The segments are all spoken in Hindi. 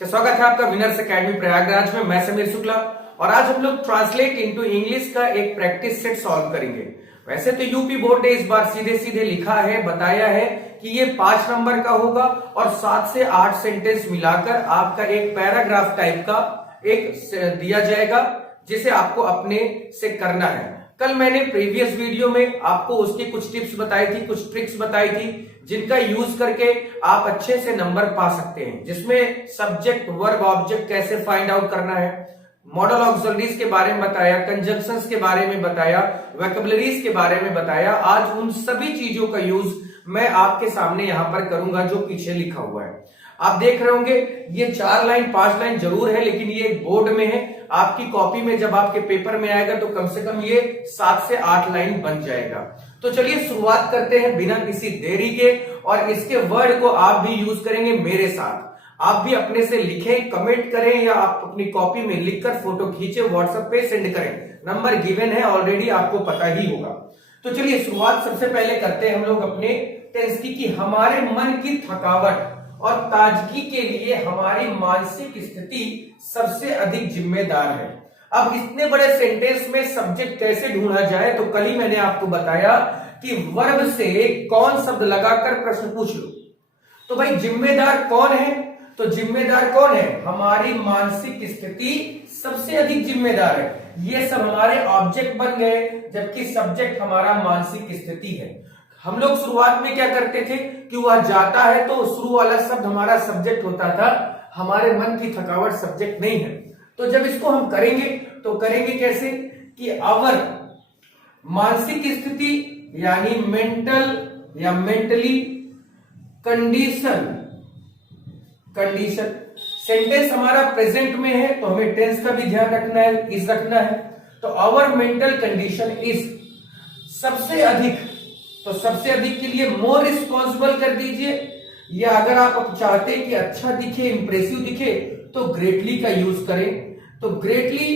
स्वागत है आपका विनर्स एकेडमी प्रयागराज में। मैं समीर शुक्ला और आज हम लोग ट्रांसलेट इनटू इंग्लिश का एक प्रैक्टिस सेट सॉल्व करेंगे। वैसे तो यूपी बोर्ड ने इस बार सीधे सीधे लिखा है, बताया है कि ये 5 नंबर का होगा और 7 से 8 सेंटेंस मिलाकर आपका एक पैराग्राफ टाइप का एक दिया जाएगा जिसे आपको अपने से करना है। कल मैंने प्रीवियस वीडियो में आपको उसकी कुछ टिप्स बताई थी, कुछ ट्रिक्स बताई थी जिनका यूज करके आप अच्छे से नंबर पा सकते हैं, जिसमें सब्जेक्ट, वर्ब, ऑब्जेक्ट कैसे फाइंड आउट करना है, मॉडल ऑक्सिलरीज के बारे में बताया, कंजंक्शंस के बारे में बताया, वोकैबुलरीज के बारे में बताया। आज उन सभी चीजों का यूज मैं आपके सामने यहां पर करूंगा जो पीछे लिखा हुआ है। आप देख रहे होंगे ये 4 लाइन 5 लाइन जरूर है, लेकिन ये बोर्ड में है। आपकी कॉपी में जब आपके पेपर में आएगा तो कम से कम ये 7 से 8 लाइन बन जाएगा। तो चलिए शुरुआत करते हैं बिना किसी देरी के, और इसके वर्ड को आप भी यूज करेंगे मेरे साथ। आप भी अपने से लिखें, कमेंट करें या आप अपनी कॉपी में लिखकर फोटो खींचे व्हाट्सएप पे सेंड करें। नंबर गिवन है ऑलरेडी, आपको पता ही होगा। तो चलिए शुरुआत सबसे पहले करते हैं हम लोग अपने टेंस की कि हमारे मन की थकावट और ताजगी के लिए हमारी मानसिक स्थिति सबसे अधिक जिम्मेदार है। अब इतने बड़े सेंटेंस में सब्जेक्ट कैसे ढूंढा जाए, तो कल ही मैंने आपको बताया कि वर्ब से कौन शब्द लगाकर प्रश्न पूछ लो। तो भाई जिम्मेदार कौन है, तो जिम्मेदार कौन है, हमारी मानसिक स्थिति सबसे अधिक जिम्मेदार है। ये सब हमारे ऑब्जेक्ट बन गए, जबकि सब्जेक्ट हमारा मानसिक स्थिति है। हम लोग शुरुआत में क्या करते थे कि वह जाता है तो शुरू वाला शब्द हमारा सब्जेक्ट होता था, हमारे मन की थकावट सब्जेक्ट नहीं है। तो जब इसको हम करेंगे तो करेंगे कैसे कि अवर मानसिक स्थिति यानी मेंटल या मेंटली कंडीशन सेंटेंस हमारा प्रेजेंट में है तो हमें टेंस का भी ध्यान रखना है, इज रखना है। तो आवर मेंटल कंडीशन इज सबसे अधिक, तो सबसे अधिक के लिए मोर रिस्पॉन्सिबल कर दीजिए, या अगर आप चाहते हैं कि अच्छा दिखे, इंप्रेसिव दिखे, तो ग्रेटली का यूज करें। तो ग्रेटली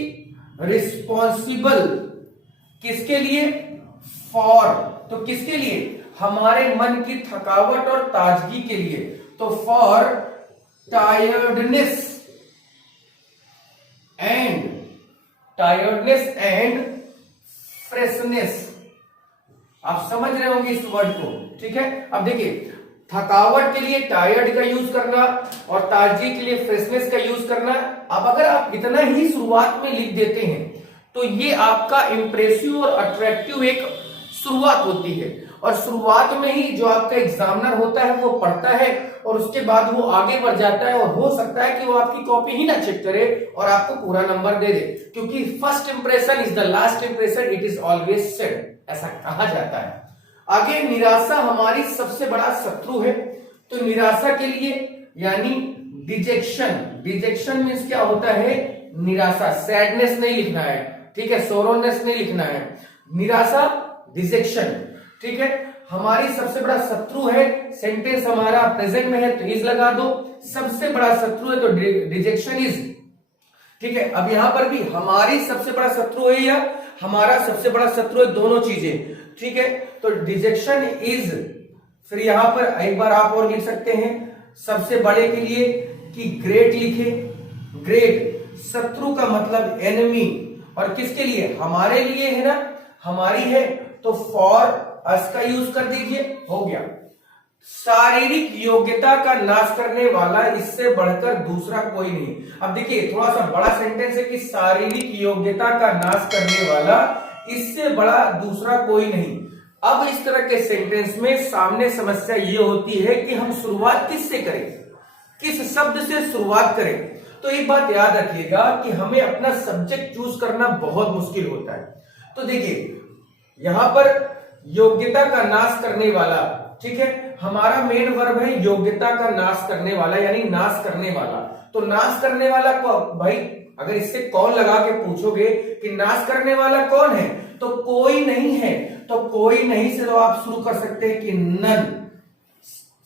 रिस्पॉन्सिबल किसके लिए, फॉर, तो किसके लिए, हमारे मन की थकावट और ताजगी के लिए। तो फॉर टायर्डनेस एंड फ्रेशनेस। आप समझ रहे होंगे इस वर्ड को, ठीक है। अब देखिए थकावट के लिए टायर्ड का यूज करना और ताजगी के लिए फ्रेशनेस का यूज करना। अब अगर आप इतना ही शुरुआत में लिख देते हैं तो ये आपका इंप्रेसिव और अट्रैक्टिव एक शुरुआत होती है, और शुरुआत में ही जो आपका एग्जामिनर होता है वो पढ़ता है और उसके बाद वो आगे बढ़ जाता है, और हो सकता है कि वो आपकी कॉपी ही ना चेक करे और आपको पूरा नंबर दे दे, क्योंकि first impression is the last impression, it is always said, ऐसा कहा जाता है। आगे निराशा हमारी सबसे बड़ा शत्रु है। तो निराशा के लिए यानी डिजेक्शन मीन्स क्या होता है, निराशा, सैडनेस नहीं लिखना है, ठीक है, सोरोनेस नहीं लिखना है, निराशा डिजेक्शन, ठीक है, हमारी सबसे बड़ा शत्रु है। सेंटेंस हमारा प्रेजेंट में है तो इज लगा दो, सबसे बड़ा शत्रु है तो डिजेक्शन इज, ठीक है। अब यहां पर भी हमारी सबसे बड़ा शत्रु है या हमारा सबसे बड़ा शत्रु है, दोनों चीजें, ठीक है। तो डिजेक्शन इज, फिर यहां पर एक बार आप और लिख सकते हैं सबसे बड़े के लिए कि ग्रेट लिखे। ग्रेट शत्रु का मतलब एनिमी, और किसके लिए, हमारे लिए है ना, हमारी है, तो फॉर अस का यूज कर दीजिए, हो गया। शारीरिक योग्यता का नाश करने वाला इससे बढ़कर दूसरा कोई नहीं। अब देखिए थोड़ा सा बड़ा सेंटेंस है कि शारीरिक योग्यता का नाश करने वाला इससे बड़ा दूसरा कोई नहीं। अब इस तरह के सेंटेंस में सामने समस्या ये होती है कि हम शुरुआत किससे करें, किस शब्द से शुरुआत करें। तो एक बात याद रखिएगा कि हमें अपना सब्जेक्ट चूज करना बहुत मुश्किल होता है। तो देखिए यहां पर योग्यता का नाश करने वाला, ठीक है, हमारा मेन वर्ब है योग्यता का नाश करने वाला, यानी नाश करने वाला। तो नाश करने वाला को भाई अगर इससे कौन लगा के पूछोगे कि नाश करने वाला कौन है, तो कोई नहीं है, तो कोई नहीं से तो आप शुरू कर सकते हैं कि नन।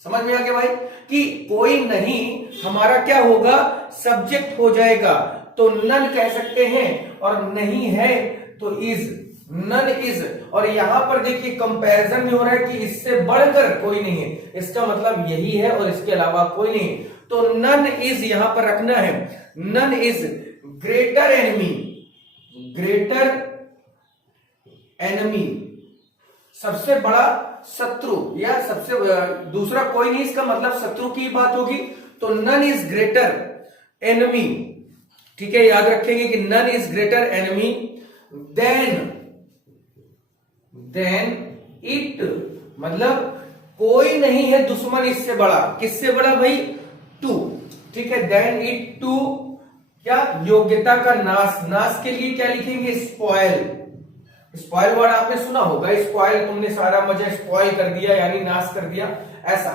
समझ में आ गया भाई कि कोई नहीं हमारा क्या होगा, सब्जेक्ट हो जाएगा, तो नन कह सकते हैं, और नहीं है तो इज, नन इज। और यहां पर देखिए कंपैरिजन में हो रहा है कि इससे बढ़कर कोई नहीं है, इसका मतलब यही है और इसके अलावा कोई नहीं। तो नन इज यहां पर रखना है, none is greater enemy, greater enemy सबसे बड़ा शत्रु, या सबसे दूसरा कोई नहीं, इसका मतलब शत्रु की बात होगी। तो नन इज ग्रेटर एनिमी, ठीक है, याद रखेंगे कि none is greater enemy than it, मतलब कोई नहीं है दुश्मन इससे बड़ा, किससे बड़ा भाई, टू, ठीक है, देन इट टू क्या, योग्यता का नाश, नाश के लिए क्या लिखेंगे, स्पॉयल, स्पॉयल वर्ड आपने सुना होगा, स्पॉयल, तुमने सारा मजा स्पॉयल कर दिया यानी नाश कर दिया, ऐसा।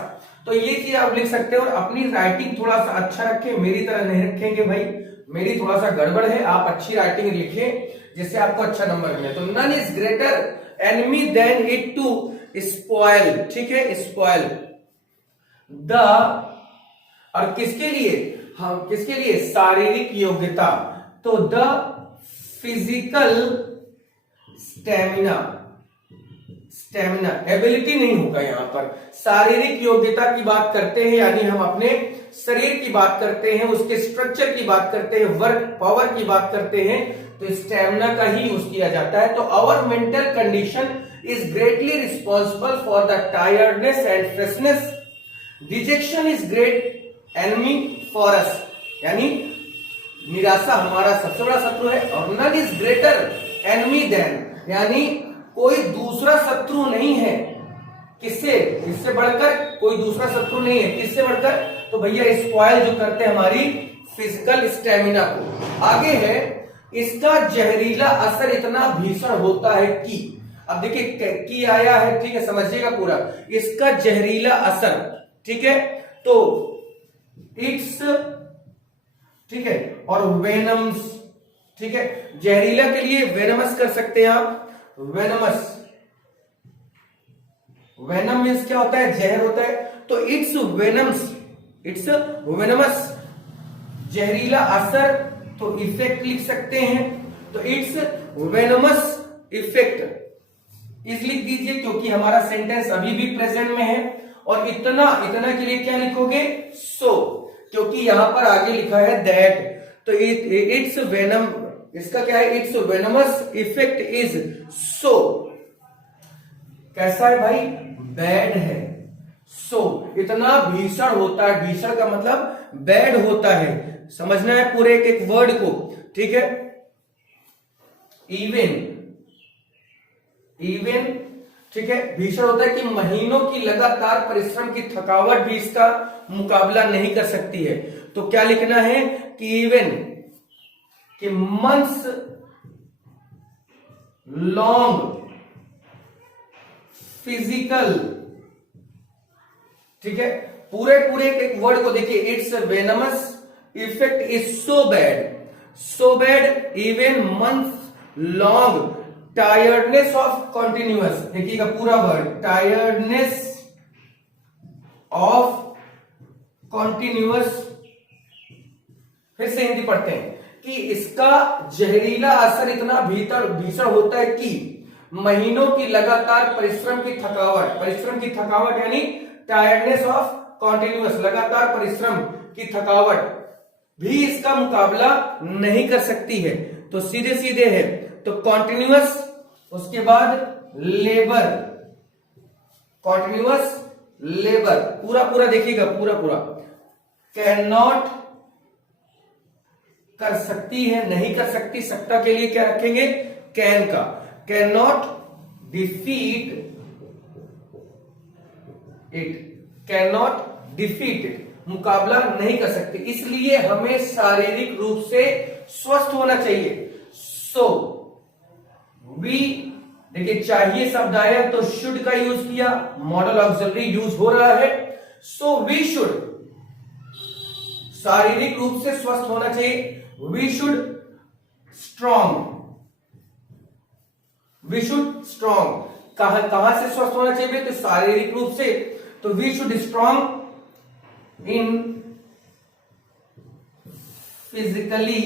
तो ये चीज आप लिख सकते हो, और अपनी राइटिंग थोड़ा सा अच्छा रखें, मेरी तरह नहीं रखेंगे भाई, मेरी थोड़ा सा गड़बड़ है, आप अच्छी राइटिंग लिखें जिससे आपको अच्छा नंबर मिले। तो none is greater enemy than it to spoil, ठीक है, स्पॉयल द, और किसके लिए, हम किसके लिए, शारीरिक योग्यता, तो the physical stamina, stamina ability नहीं होगा यहां पर, शारीरिक योग्यता की बात करते हैं, यानी हम अपने शरीर की बात करते हैं, उसके स्ट्रक्चर की बात करते हैं, वर्क पावर की बात करते हैं, तो स्टेमिना का ही यूज किया जाता है। तो our mental condition is greatly responsible for the tiredness and freshness, rejection is great enemy for us, यानी निराशा हमारा सबसे बड़ा शत्रु है। और none is greater enemy than, यानी कोई दूसरा शत्रु नहीं है, किससे, इससे बढ़कर कोई दूसरा शत्रु नहीं है, किससे बढ़कर, तो भैया स्पॉइल जो करते हैं हमारी फिजिकल स्टेमिना को। आगे है, इसका जहरीला असर इतना भीषण होता है कि, अब देखिए की आया है, ठीक है, समझिएगा पूरा, इसका जहरीला असर, ठीक है, तो इट्स, ठीक है, और वेनम्स, ठीक है, जहरीला के लिए वेनमस कर सकते हैं आप, वेनमस, वेनम मीन्स क्या होता है, जहर होता है, तो इट्स वेनम्स, इट्स वेनमस, जहरीला असर, तो इफेक्ट लिख सकते हैं, तो इट्स वेनमस इफेक्ट इस लिख दीजिए, क्योंकि हमारा सेंटेंस अभी भी प्रेजेंट में है। और इतना, इतना के लिए क्या लिखोगे, सो, क्योंकि यहां पर आगे लिखा है दैट, तो इट्स वेनम, इसका क्या है, it's venomous effect is so, कैसा है भाई, बैड है, सो इतना भीषण होता है, भीषण का मतलब बैड होता है, समझना है पूरे एक एक वर्ड को, ठीक है। इवन, इवन, ठीक है, भीषण होता है कि महीनों की लगातार परिश्रम की थकावट भी इसका मुकाबला नहीं कर सकती है। तो क्या लिखना है कि इवन, कि मंथ्स लॉन्ग फिजिकल, ठीक है, पूरे पूरे एक वर्ड को देखिए, it's venomous effect is so bad even month long tiredness of continuous, देखिएगा पूरा वर्ड, टायर्डनेस ऑफ कॉन्टिन्यूअस, फिर से हिंदी पढ़ते हैं कि इसका जहरीला असर इतना भीषण होता है कि महीनों की लगातार परिश्रम की थकावट, परिश्रम की थकावट यानी टायर्डनेस ऑफ कॉन्टिन्यूअस, लगातार परिश्रम की थकावट भी इसका मुकाबला नहीं कर सकती है। तो सीधे सीधे है, तो कॉन्टिन्यूअस, उसके बाद लेबर, कॉन्टिन्यूअस लेबर, पूरा पूरा देखिएगा, पूरा पूरा, कैन नॉट कर सकती है, नहीं कर सकती, सकता के लिए क्या रखेंगे, कैन का, can not defeat it, can not defeat it, मुकाबला नहीं कर सकती, इसलिए हमें शारीरिक रूप से स्वस्थ होना चाहिए। सो वी, देखिए चाहिए शब्द आया तो शुड का यूज किया, मॉडल ऑक्सिलरी यूज हो रहा है, सो वी शुड, शारीरिक रूप से स्वस्थ होना चाहिए, we should strong, we should strong, कहां से स्वस्थ होना चाहिए, तो शारीरिक रूप से, तो we should strong in physically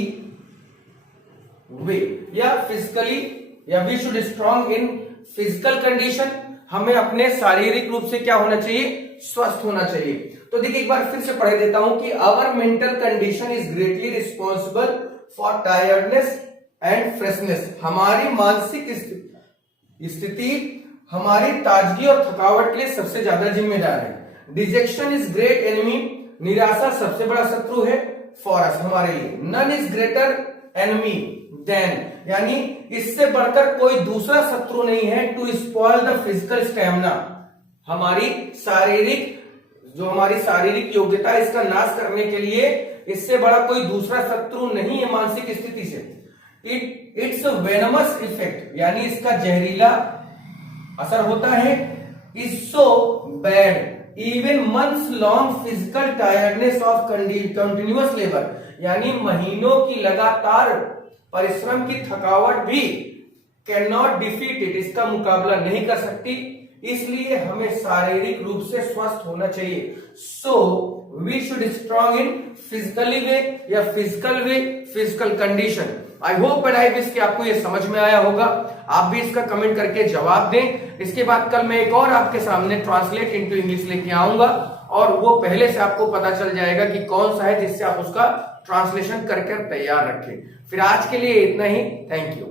way, या फिजिकली, या we should strong in physical condition, हमें अपने शारीरिक रूप से क्या होना चाहिए, स्वस्थ होना चाहिए। तो देखिए एक बार फिर से पढ़ देता हूं कि our mental condition is greatly responsible for tiredness and freshness. हमारी मानसिक स्थिति हमारी ताजगी और थकावट के लिए सबसे ज्यादा जिम्मेदार है। डिजेक्शन इज ग्रेट एनिमी, निराशा सबसे बड़ा शत्रु है फॉर अस, हमारे लिए। None is greater enemy than, यानी इससे बढ़कर कोई दूसरा शत्रु नहीं है to spoil the physical stamina, हमारी शारीरिक योग्यता इसका नाश करने के लिए इससे बड़ा कोई दूसरा शत्रु नहीं है मानसिक स्थिति से। इट्स वेनमस इफेक्ट, यानी इसका जहरीला असर होता है। Is so bad even months long physical tiredness of continuous labour, यानी महीनों की लगातार परिश्रम की थकावट भी कैन नॉट डिफीट इट, इसका मुकाबला नहीं कर सकती। इसलिए हमें शारीरिक रूप से स्वस्थ होना चाहिए। So we should strong in physically way या physical condition. I hope and I wish कि आपको ये समझ में आया होगा। आप भी इसका कमेंट करके जवाब दें। इसके बाद कल मैं एक और आपके सामने ट्रांसलेट इनटू इंग्लिश लेके आऊंगा और वो पहले से आपको पता चल जाएगा कि कौन सा है, जिससे आप उसका ट्रांसलेशन करके तैयार रखें। फिर आज के लिए इतना ही। Thank you.